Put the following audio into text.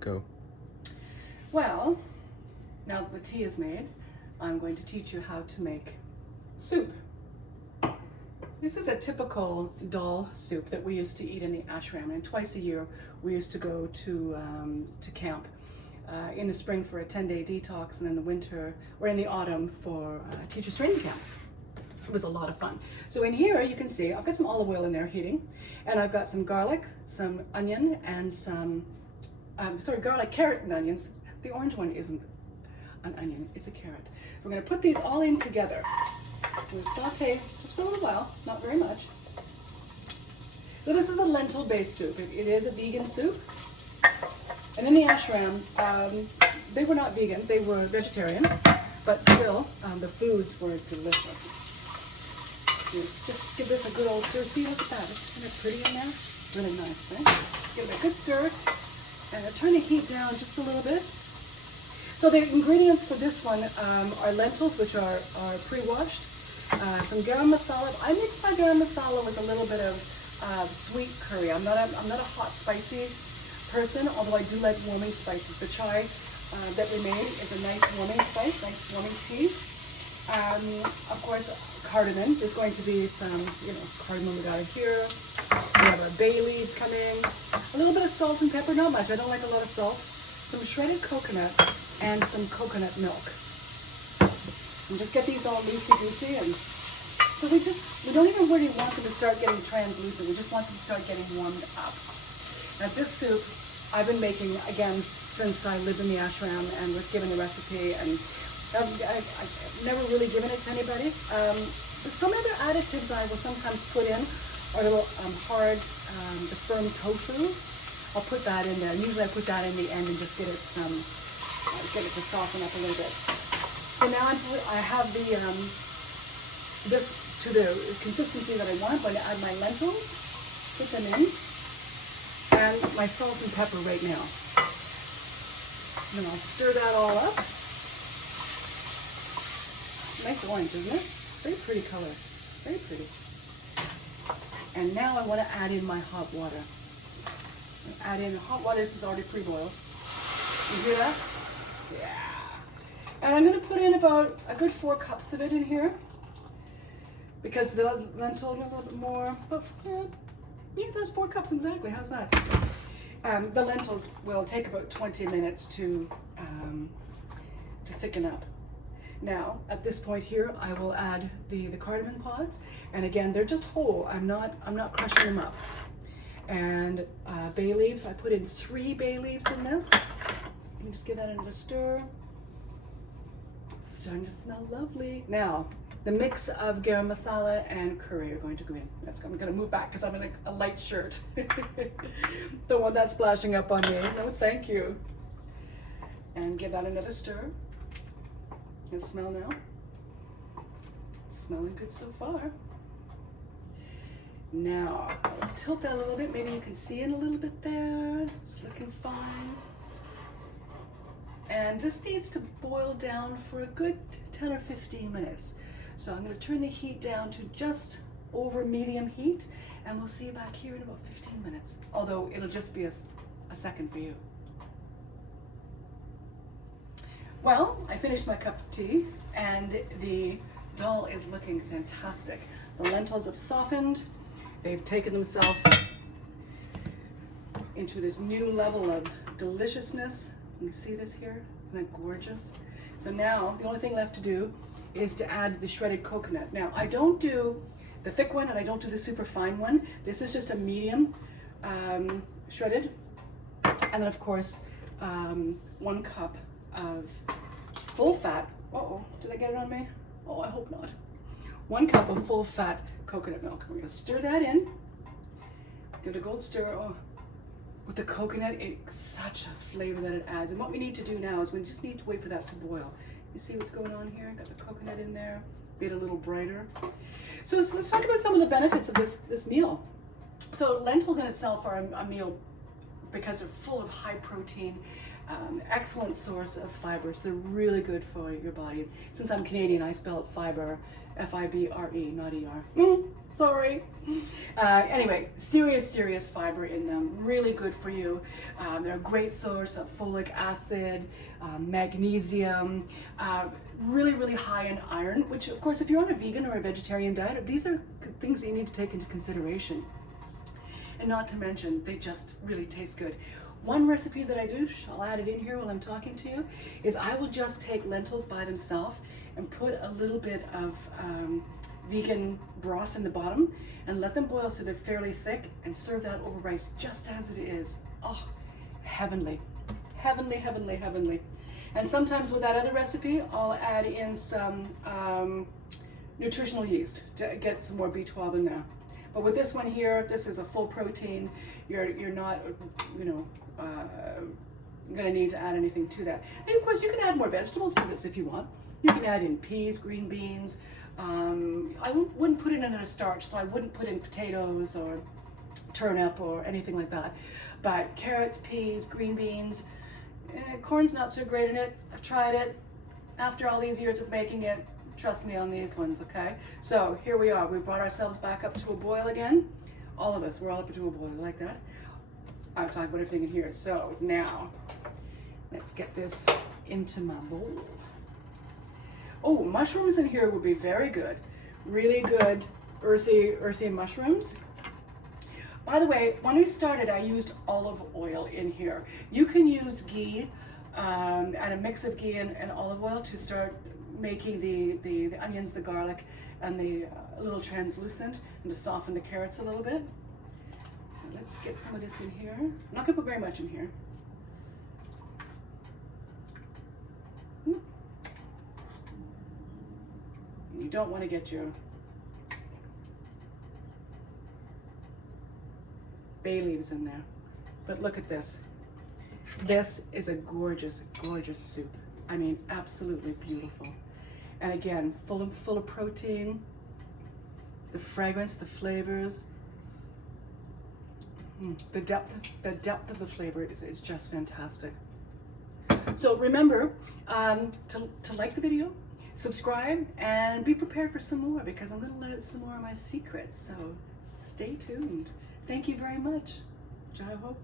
Go. Well, now that the tea is made, I'm going to teach you how to make soup. This is a typical dal soup that we used to eat in the ashram, and twice a year we used to go to camp. In the spring for a 10-day detox, and in the winter or in the autumn for teachers training camp. It was a lot of fun. So in here you can see I've got some olive oil in there heating, and I've got some garlic, some onion, and some garlic, carrot, and onions. The orange one isn't an onion, it's a carrot. We're going to put these all in together. We'll saute just for a little while, not very much. So this is a lentil-based soup. It is a vegan soup. And in the ashram, they were not vegan, they were vegetarian, but still, the foods were delicious. Just give this a good old stir. See, look at that, isn't it pretty in there? Really nice, right? Give it a good stir, and turn the heat down just a little bit. So the ingredients for this one are lentils, which are pre-washed, some garam masala. I mix my garam masala with a little bit of sweet curry. I'm not a hot, spicy person, although I do like warming spices. The chai that we made is a nice warming spice, nice warming tea. Of course, cardamom. There's going to be some, cardamom we got here. We have our bay leaves coming. A little bit of salt and pepper, not much. I don't like a lot of salt. Some shredded coconut and some coconut milk. And just get these all loosey-goosey, and so we don't even really want them to start getting translucent. We just want them to start getting warmed up. Now this soup I've been making, again, since I lived in the ashram and was given the recipe, and I've never really given it to anybody. Some other additives I will sometimes put in are a little the firm tofu. I'll put that in there. Usually I put that in the end and just get it to soften up a little bit. So now I have this to the consistency that I want. I'm going to add my lentils, put them in, and my salt and pepper right now. And I'll stir that all up. Nice orange, isn't it? Very pretty color. Very pretty. And now I want to add in my hot water. Add in hot water. This is already pre-boiled. You hear that? Yeah. And I'm going to put in about a good 4 cups of it in here, because the lentil a little bit more. But yeah, that's 4 cups exactly. How's that? The lentils will take about 20 minutes to thicken up. Now, at this point here, I will add the cardamom pods, and again, they're just whole. I'm not crushing them up. And bay leaves. I put in 3 bay leaves in this. You can just give that another stir. It's starting to smell lovely. Now, the mix of garam masala and curry are going to go in. I'm going to move back because I'm in a light shirt. Don't want that splashing up on me. No, thank you. And give that another stir. You can smell now. It's smelling good so far. Now, let's tilt that a little bit. Maybe you can see it a little bit there. It's looking fine. And this needs to boil down for a good 10 or 15 minutes. So I'm going to turn the heat down to just over medium heat, and we'll see you back here in about 15 minutes. Although it'll just be a second for you. Well, I finished my cup of tea, and the dal is looking fantastic. The lentils have softened. They've taken themselves into this new level of deliciousness. You see this here? Isn't that gorgeous? So now the only thing left to do is to add the shredded coconut. Now, I don't do the thick one and I don't do the super fine one. This is just a medium shredded. And then of course, 1 cup of full fat. Uh-oh, did I get it on me? Oh, I hope not. 1 cup of full fat coconut milk. We're gonna stir that in. Give it a gold stir. Oh, with the coconut, it's such a flavor that it adds. And what we need to do now is we just need to wait for that to boil. You see what's going on here? Got the coconut in there, made it a little brighter. So let's talk about some of the benefits of this meal. So lentils in itself are a meal because they're full of high protein, excellent source of fibers. They're really good for your body. Since I'm Canadian, I spell it fiber, F-I-B-R-E, not E-R. Sorry. Anyway, serious fiber in them. Really good for you. They're a great source of folic acid, magnesium, really high in iron, which of course, if you're on a vegan or a vegetarian diet, these are things that you need to take into consideration. And not to mention, they just really taste good. One recipe that I do, I'll add it in here while I'm talking to you, is I will just take lentils by themselves and put a little bit of vegan broth in the bottom and let them boil so they're fairly thick, and serve that over rice just as it is. Oh, heavenly, heavenly, heavenly, heavenly. And sometimes with that other recipe, I'll add in some nutritional yeast to get some more B12 in there. But with this one here, this is a full protein. You're not, gonna need to add anything to that. And of course, you can add more vegetables to this if you want. You can add in peas, green beans. I wouldn't put it in a starch, so I wouldn't put in potatoes or turnip or anything like that. But carrots, peas, green beans, corn's not so great in it. I've tried it. After all these years of making it, trust me on these ones, okay? So here we are. We brought ourselves back up to a boil again. All of us, we're all up to a boil like that. I've talked about everything in here. So now, let's get this into my bowl. Oh, mushrooms in here would be very good. Really good earthy mushrooms. By the way, when we started, I used olive oil in here. You can use ghee and a mix of ghee and olive oil to start making the onions, the garlic, and the a little translucent, and to soften the carrots a little bit. So let's get some of this in here. I'm not gonna put very much in here. You don't want to get your bay leaves in there. But look at this. This is a gorgeous, gorgeous soup. I mean, absolutely beautiful. And again, full of protein, the fragrance, the flavors, the depth of the flavor is just fantastic. So remember to like the video, subscribe, and be prepared for some more, because I'm going to let out some more of my secrets. So stay tuned. Thank you very much. Jai Ho.